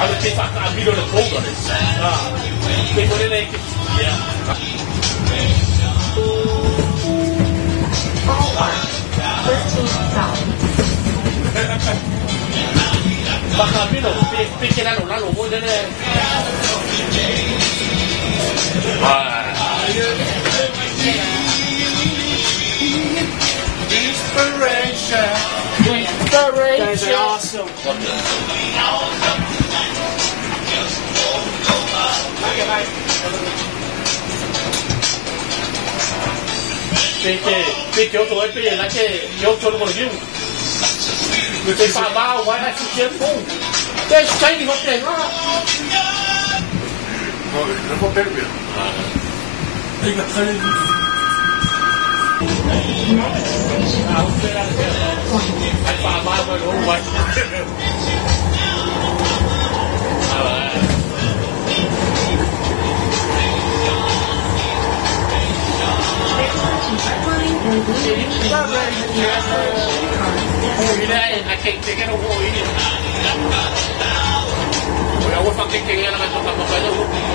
Allora ti fa a video del fondo quei volere che ma capito perché non hanno voi delle inspiration. Guys are awesome. Perché eu tô aí lá que eu tô no Brasil. Você falar vai na tempo. Deixa cair no treino. Eu vou pegar mesmo. Tem que sair. Vai falar vai não vai. I can't take it away. I was fucking thinking I'm going to